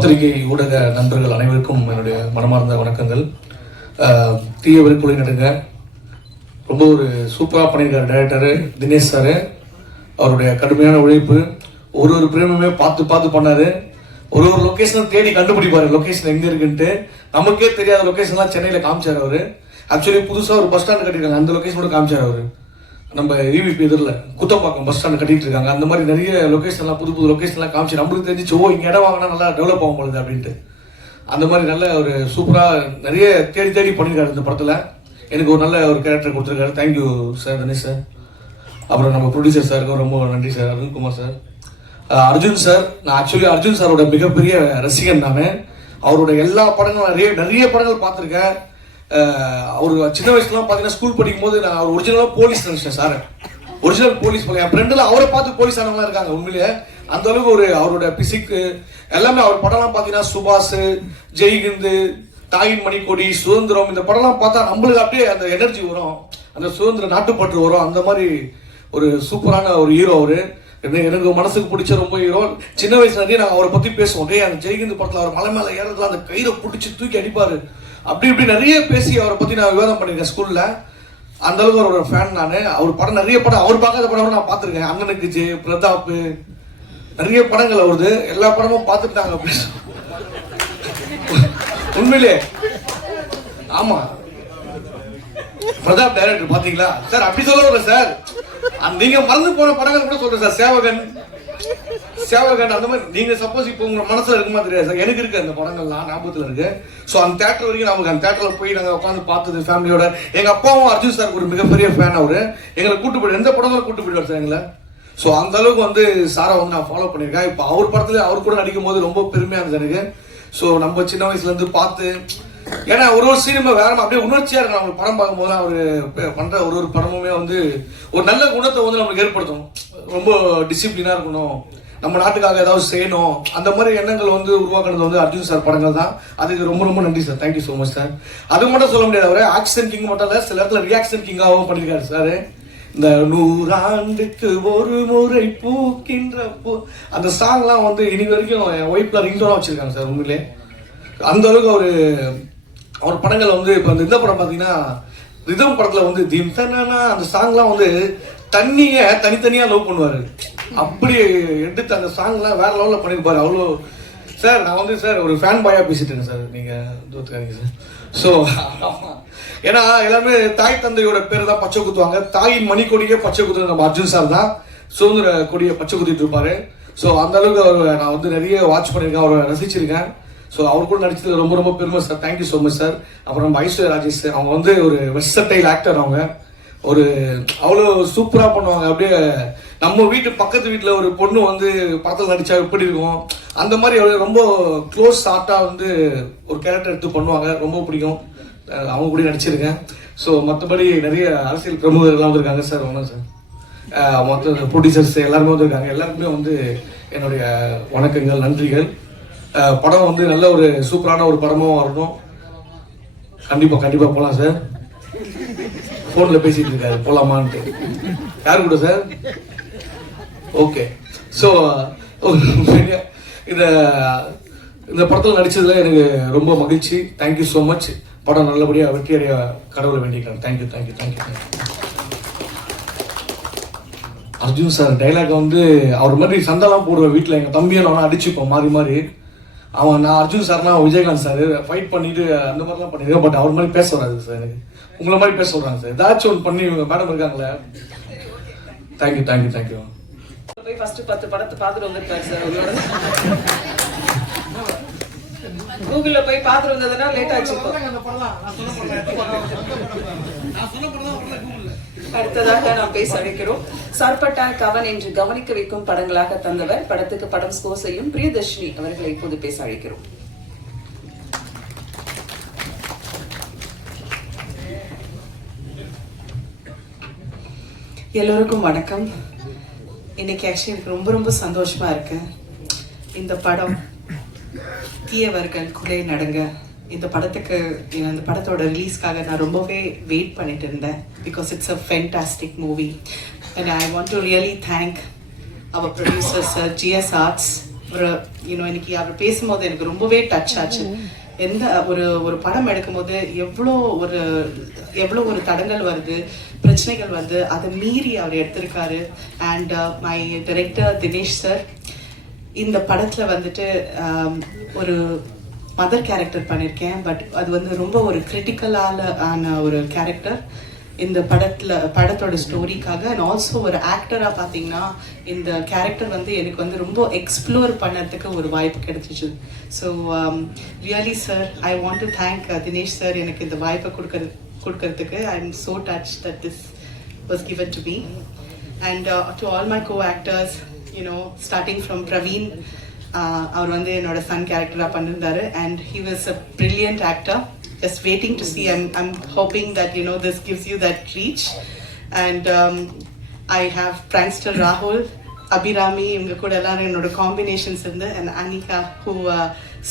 பத்திரிகை ஊடக நண்பர்கள் அனைவருக்கும் என்னுடைய மனமார்ந்த வணக்கங்கள். தீயவருக்குள்ளே நடுங்க ரொம்ப ஒரு சூப்பராக பண்ணியிருக்காரு டைரக்டரு தினேஷ் சார். அவருடைய கடுமையான உழைப்பு, ஒரு பிரேமுமே பார்த்து பண்ணாரு. ஒரு லொக்கேஷனை தேடி கண்டுபிடிப்பாரு, லொக்கேஷன் எங்க இருக்குன்ட்டு. நமக்கே தெரியாத லொக்கேஷன்லாம் சென்னையில் காமிச்சார் அவரு. ஆக்சுவலி புதுசாக ஒரு பஸ் ஸ்டாண்ட் கட்டிருக்காங்க, அந்த லொக்கேஷனோட காமிச்சார் அவரு. நம்ம ஈவிபி எதிரில் குத்தப்பாக்கம் பஸ் ஸ்டாண்ட் கட்டிட்டு இருக்காங்க. அந்த மாதிரி நிறைய லொக்கேஷன்லாம் புது லொக்கேஷன்லாம் காமிச்சு நம்மளுக்கு தெரிஞ்சிச்சு, ஓ இங்கே இடம் வாங்கினா நல்லா டெவலப் ஆகும் பொழுது அப்படின்ட்டு. அந்த மாதிரி நல்ல ஒரு சூப்பராக நிறைய தேடி பண்ணியிருக்காரு இந்த படத்தில். எனக்கு ஒரு நல்ல ஒரு கேரக்டர் கொடுத்துருக்காரு. Thank you sir, Dinesh sir. அப்புறம் நம்ம ப்ரொடியூசர் சாருக்கும் ரொம்ப நன்றி sir, Arunkumar sir. Arjun sir, நான் ஆக்சுவலி அர்ஜுன் சாரோட மிகப்பெரிய ரசிகன். நான் அவரோட எல்லா படங்களும் நிறைய படங்கள் பார்த்துருக்கேன். அவர் சின்ன வயசுலாம் பார்த்தீங்கன்னா ஸ்கூல் படிக்கும் போது நான் அவர் ஒரிஜினலாக போலீஸ் நினைச்சேன் சார். ஒரிஜினல் போலீஸ் போல என் ஃப்ரெண்டில் அவரை பார்த்து போலீஸ் ஆனவங்களாம் இருக்காங்க. உண்மையிலேயே அந்த அளவுக்கு ஒரு அவரோட பிசிக்கு எல்லாமே அவர் படம்லாம் பார்த்தீங்கன்னா சுபாஷ், ஜெய்ஹிந்து, தாயின் மணிக்கொடி, சுதந்திரம், இந்த படம்லாம் பார்த்தா நம்மளுக்கு அப்படியே அந்த எனர்ஜி வரும், அந்த சுதந்திர நாட்டுப்பற்று வரும். அந்த மாதிரி ஒரு சூப்பரான ஒரு ஹீரோ அவரு. எனக்கு மனசுக்கு பிடிச்ச ரொம்ப ஹீரோ. சின்ன வயசுல இருந்தே நாங்கள் அவரை பற்றி பேசுவோம். அந்த ஜெய்ஹிந்து படத்தில் அவர் மலை மேலே ஏறதுல அந்த கயிறை பிடிச்சி தூக்கி அடிப்பாரு. அப்படி இப்படி நிறைய பேசி அவரை பற்றி நான் விவாதம் பண்ணியிருக்கேன் ஸ்கூலில். அந்த அளவுக்கு அவரோட ஃபேன் நான். அவர் படம் நிறைய படம் அவர் பார்க்காத படம் நான் பார்த்துருக்கேன். அண்ணனுக்கு ஜெய், பிரதாப், நிறைய படங்கள் அவருது. எல்லா படமும் பார்த்துட்டு நாங்கள் பேசுவோம். உண்மையிலே ஆமா, பிரதாப் டைரக்டர் பாத்தீங்களா சார்? அப்படி சொல்ல சார், நீங்க மறந்து போன படங்கள் கூட சொல்றேன் சார். சேவகன் அந்த மாதிரி நீங்க சப்போஸ் இப்போ உங்க மனசுல இருக்குமா தெரியாது சார், எனக்கு இருக்கு அந்த படங்கள்லாம் ஞாபகத்துல இருக்கு. ஸோ அந்த தேட்டர் வரைக்கும் நமக்கு அந்த தேட்டர்ல போய் நாங்கள் உட்காந்து பார்த்தது ஃபேமிலியோட. எங்க அப்பாவும் அர்ஜுன் சார் ஒரு மிகப்பெரிய ஃபேன். அவரு எங்களை கூட்டு போய் எந்த படங்களும் கூட்டு போயிடுவார் சார் எங்களை. ஸோ அந்த அளவுக்கு வந்து சாரை வந்து நான் ஃபாலோ பண்ணியிருக்கேன். இப்போ அவர் படத்துல அவர் கூட நடிக்கும் போது ரொம்ப பெருமையா இருந்தது எனக்கு. ஸோ நம்ம சின்ன வயசுல இருந்து பார்த்து, ஏன்னா ஒரு சினிமா வேற அப்படியே உணர்ச்சியா இருக்கு. நம்ம படம் பார்க்கும்போது அவர் பண்ற ஒரு படமுமே வந்து ஒரு நல்ல குணத்தை வந்து நம்மளுக்கு ஏற்படுத்தும். ரொம்ப டிசிப்ளினா இருக்கணும், நம்ம நாட்டுக்காக ஏதாவது செய்யணும், அந்த மாதிரி எண்ணங்கள் வந்து உருவாக்குறது வந்து அர்ஜுன் சார் படங்கள் தான். அதுக்கு ரொம்ப ரொம்ப நன்றி sir. Thank you so much sir. அது மட்டும் சொல்ல முடியாது, அவர் ஆக்ஷன் கிங் மட்டும் இல்லை, சில இடத்துல ரியாக்ஷன் கிங்காகவும் பண்ணியிருக்காரு சார். இந்த 100 ஆண்டுக்கு ஒரு முறை பூக்கின்ற பூ, அந்த சாங்லாம் வந்து இனி வரைக்கும் என் ஒய்ஃப்ல ரிங்டோனா வச்சிருக்காங்க சார். உண்மையிலே அந்த அளவுக்கு அவர் படங்கள் வந்து இப்போ இந்த படம் பார்த்தீங்கன்னா ரிதம் படத்தில் வந்து தீம் தன்னா அந்த சாங்லாம் வந்து தண்ணியை தனித்தனியாக லவ் பண்ணுவார். அப்படி எடுத்து அந்த சாங்லாம் வேற லெவலில் பண்ணியிருப்பாரு. அவ்வளோ சார், நான் வந்து சார் ஒரு ஃபேன் பாயாக பேசிட்டேங்க சார், நீங்கள் தோத்துக்காதீங்க சார். ஸோ ஏன்னா எல்லாருமே தாய் தந்தையோட பேரை தான் பச்சை குத்துவாங்க. தாயின் மணிக்கொடியே பச்சை குத்துறது நம்ம அர்ஜுன் சார் தான். சுதந்திர கொடியை பச்சை குத்திட்டு இருப்பாரு. ஸோ அந்த அளவுக்கு அவர் நான் வந்து நிறைய வாட்ச் பண்ணியிருக்கேன், அவரை ரசிச்சிருக்கேன். ஸோ அவர் கூட நடிச்சது ரொம்ப ரொம்ப பெருமை sir. Thank you so much sir. அப்புறம் நம்ம ஐஸ்வர்யா ராஜேஷ், அவங்க வந்து ஒரு வெர்சடைல் ஆக்டர். அவங்க ஒரு அவ்வளோ சூப்பராக பண்ணுவாங்க. அப்படியே நம்ம வீட்டு பக்கத்து வீட்டில் ஒரு பொண்ணு வந்து படத்தில் நடித்தா எப்படி இருக்கும், அந்த மாதிரி அவர் ரொம்ப க்ளோஸ் ஷார்ட்டாக வந்து ஒரு கேரக்டர் எடுத்து பண்ணுவாங்க. ரொம்ப பிடிக்கும், அவங்க கூட நடிச்சிருக்கேன். ஸோ மற்றபடி நிறைய அரசியல் பிரமுகர்கள்லாம் வந்திருக்காங்க சார். ஒன்றும் சார் மொத்த ப்ரொடியூசர்ஸ் எல்லாருமே வந்திருக்காங்க. எல்லாருக்குமே வந்து என்னுடைய வணக்கங்கள், நன்றிகள். படம் வந்து நல்ல ஒரு சூப்பரான ஒரு படமாக வரணும். கண்டிப்பாக போகலாம் சார். ஃபோனில் பேசிட்டு இருக்காரு, போகலாமான்ட்டு. யாரு கூட சார்? ஓகே. ஸோ இந்த படத்தில் நடிச்சதுல எனக்கு ரொம்ப மகிழ்ச்சி. Thank you so much. படம் நல்லபடியாக வெற்றி அடைய கடவுளை வேண்டிக்கிறேன். தேங்க்யூ. அர்ஜுன் சார் டைலாக் வந்து அவர் மாதிரி சண்டைலாம் போடுவேன் வீட்டில். எங்கள் தம்பியை நான் அடிச்சுப்போம் மாறி. நான் அர்ஜுன் சார்னா விஜயகாந்த் சார் ஃபைட் பண்ணிட்டு அந்த மாதிரிலாம் பண்ணிருக்கேன். பட் அவர் மாதிரி பேச வராது சார். எனக்கு உங்களை மாதிரி பேச சொல்றாங்க சார். ஏதாச்சும் ஒன்று பண்ணி மேடம் இருக்காங்களே. தேங்க்யூ. போய் ஃபர்ஸ்ட் 10 படத்தை பார்த்துட்டு வந்திருக்காரு சார். கூகுள்ல போய் பார்த்துட்டு வந்ததுன்னா லேட் ஆச்சு. அடுத்ததாக நாம் பேச அழைக்கிறோம். சர்பட்டா கவன் என்று கவனிக்க வைக்கும் படங்களாக தந்தவர், படத்துக்கு படம் ஸ்கோர் செய்யும் பிரியதர்ஷினி அவர்களை இப்போது பேச அழைக்கிறோம். எல்லோருக்கும் வணக்கம். இன்னைக்கு ஆக்சுவலி எனக்கு ரொம்ப ரொம்ப சந்தோஷமா இருக்கு. இந்த படம் தீயவர்களுக்குள்ளே நடுங்க, இந்த படத்துக்கு இந்த படத்தோட ரிலீஸ்க்காக நான் ரொம்பவே வெயிட் பண்ணிட்டு இருந்தேன். Because it's a fantastic movie and I want to really thank our producer sir GS Arts ஒரு இன்னைக்கு அவர் பேசும்போது எனக்கு ரொம்பவே டச் ஆச்சு. எந்த ஒரு படம் எடுக்கும்போது எவ்வளோ ஒரு தடங்கள் வருது, பிரச்சனைகள் வருது, அதை மீறி அவர் எடுத்திருக்காரு. And my director Dinesh sir இந்த படத்துல வந்துட்டு ஒரு மதர் கேரக்டர் பண்ணியிருக்கேன். பட் அது வந்து ரொம்ப ஒரு கிரிட்டிக்கலான ஒரு கேரக்டர் இந்த படத்தோட ஸ்டோரிக்காக. அண்ட் ஆல்சோ ஒரு ஆக்டராக பார்த்தீங்கன்னா இந்த கேரக்டர் வந்து எனக்கு வந்து ரொம்ப எக்ஸ்ப்ளோர் பண்ணறதுக்கு ஒரு வாய்ப்பு கிடைச்சிச்சு. So really sir, I want to thank Dinesh sir எனக்கு இந்த வாய்ப்பை கொடுக்கறதுக்கு. I am so touch that this was given to me. And to all my co actors, starting from Praveen, அவர் வந்து என்னோட சன் கேரக்டராக பண்ணியிருந்தாரு. And he was a brilliant actor. Just waiting to see. I'm hoping that this gives you that reach. And I have prankster Rahul, Abhirami, இவங்க கூட எல்லாரும் என்னோட combinations இருந்து, and Anika who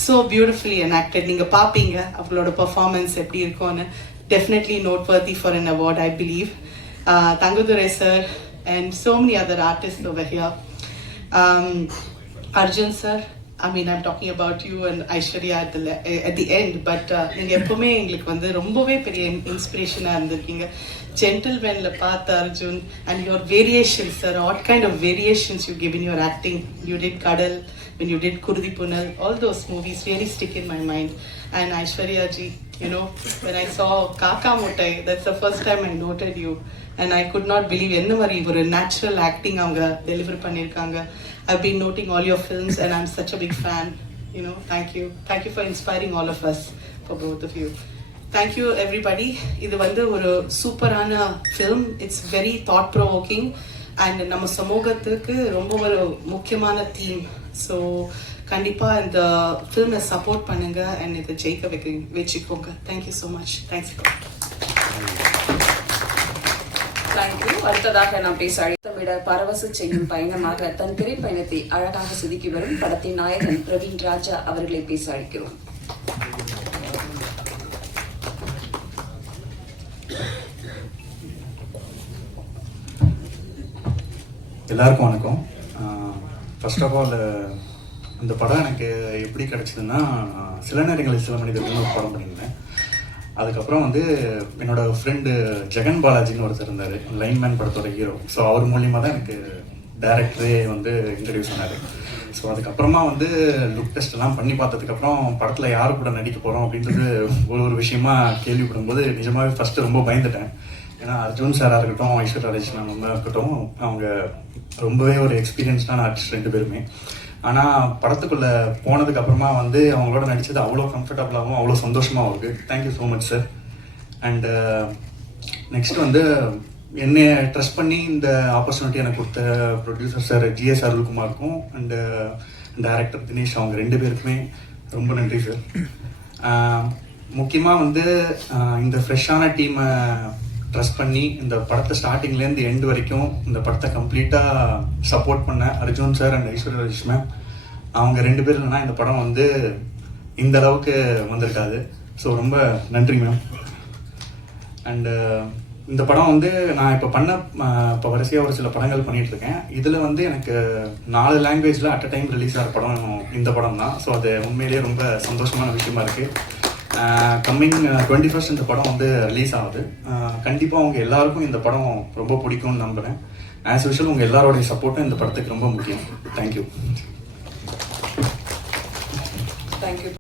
so beautifully enacted. நீங்க பாப்பீங்க அவங்களோட performance எப்படி இருக்கும்னு. Definitely noteworthy for an award, I believe. Thangudurai sir and so many other artists over here. Arjun sir, I mean, I'm talking about you and Aishwarya at the end, but நீங்க எப்பவுமே எங்களுக்கு வந்து ரொம்பவே பெரிய இன்ஸ்பிரேஷனா இருந்திருக்கீங்க. ஜென்டில்மேன்ல பார்த்த Arjun and your variations, sir, what kind of variations you give in your acting. You did Kadal, when you did Kurdi Punal, all those movies really stick in my mind. And Aishwarya ji, when I saw Kaka Muttai, that's the first time I noted you, and I could not believe என்ன மாதிரி ஒரு natural acting அவங்க deliver பண்ணியிருக்காங்க. I've been noting all your films and I'm such a big fan. Thank you for inspiring all of us, for both of you. Thank you everybody. இது வந்து ஒரு சூப்பரான film. It's very thought provoking and நம்ம சமூகத்துக்கு ரொம்ப ஒரு முக்கியமான theme. So கண்டிப்பா இந்த ஃபில்மை சப்போர்ட் பண்ணுங்க and இதை ஜெயிக்க வச்சுக்கோங்க. Thank you so much. Thanks. Thank you. அடுத்ததாக நாம் பேச அழைத்தமிட பரவச செய்யும் பயணமாக தன் திரைப்பயணத்தை அழகாக செதுக்கி வரும் படத்தின் நாயகன் பிரவீன் ராஜா அவர்களை பேச அழைக்கிறோம். எல்லாருக்கும் வணக்கம். ஃபர்ஸ்ட் ஆஃப் ஆல் இந்த படம் எனக்கு எப்படி கிடைச்சதுன்னா, சில நேரங்களில் சில மனிதர்கள்னு ஒரு படம் பண்ணியிருந்தேன். அதுக்கப்புறம் வந்து என்னோட ஃப்ரெண்டு ஜெகன் பாலாஜின்னு ஒருத்தர் இருந்தார், லைன்மேன் படத்தோட ஹீரோ. ஸோ அவர் மூலியமாக தான் எனக்கு டேரக்டரே வந்து இன்ட்ரடியூஸ் பண்ணார். ஸோ அதுக்கப்புறமா வந்து லுக் டெஸ்ட் எல்லாம் பண்ணி பார்த்ததுக்கப்புறம் படத்தில் யார் கூட நடிக்க போகிறோம் அப்படின்றது ஒரு விஷயமா கேள்விப்படும்போது நிஜமாகவே ஃபஸ்ட்டு ரொம்ப பயந்துட்டேன். ஏன்னா அர்ஜுன் சாராக இருக்கட்டும், ஐஸ்வர்யா ராஜேஷ் மேமாக இருக்கட்டும், அவங்க ரொம்பவே ஒரு எக்ஸ்பீரியன்ஸ்டான ஆர்டிஸ்ட் ரெண்டு பேருமே. ஆனால் படத்துக்குள்ளே போனதுக்கு அப்புறமா வந்து அவங்களோட நடித்தது அவ்வளோ கம்ஃபர்டபுளாகவும் அவ்வளோ சந்தோஷமாகவும் இருக்குது. Thank you so much sir. And next வந்து என்னை ட்ரஸ்ட் பண்ணி இந்த ஆப்பர்ச்சுனிட்டி எனக்கு கொடுத்த ப்ரொடியூசர் சார் ஜிஎஸ் அருள்குமாருக்கும் அண்டு டைரக்டர் தினேஷ், அவங்க ரெண்டு பேருக்குமே ரொம்ப நன்றி சார். முக்கியமாக வந்து இந்த ஃப்ரெஷ்ஷான டீமை ட்ரஸ்ட் பண்ணி இந்த படத்தை ஸ்டார்டிங்லேருந்து எண்டு வரைக்கும் இந்த படத்தை கம்ப்ளீட்டாக சப்போர்ட் பண்ண Arjun sir and Aishwarya Rajesh ma'am, அவங்க ரெண்டு பேர் இல்லைனா இந்த படம் வந்து இந்த அளவுக்கு வந்திருக்காது. ஸோ ரொம்ப நன்றி மேம். அண்டு இந்த படம் வந்து நான் இப்போ வரிசையாக ஒரு சில படங்கள் பண்ணிகிட்ருக்கேன். இதில் வந்து எனக்கு 4 லாங்குவேஜில் அட் அ டைம் ரிலீஸ் ஆகிற படம் இந்த படம் தான். ஸோ அது உண்மையிலேயே ரொம்ப சந்தோஷமான விஷயமா இருக்குது. கம்மிங் 21st இந்த படம் வந்து ரிலீஸ் ஆகுது. கண்டிப்பாக அவங்க எல்லாருக்கும் இந்த படம் ரொம்ப பிடிக்கும்னு நம்புகிறேன். ஆஸ் யூஷுவல் உங்கள் எல்லாரோடைய சப்போர்ட்டும் இந்த படத்துக்கு ரொம்ப முக்கியம். தேங்க்யூ. தேங்க்யூ.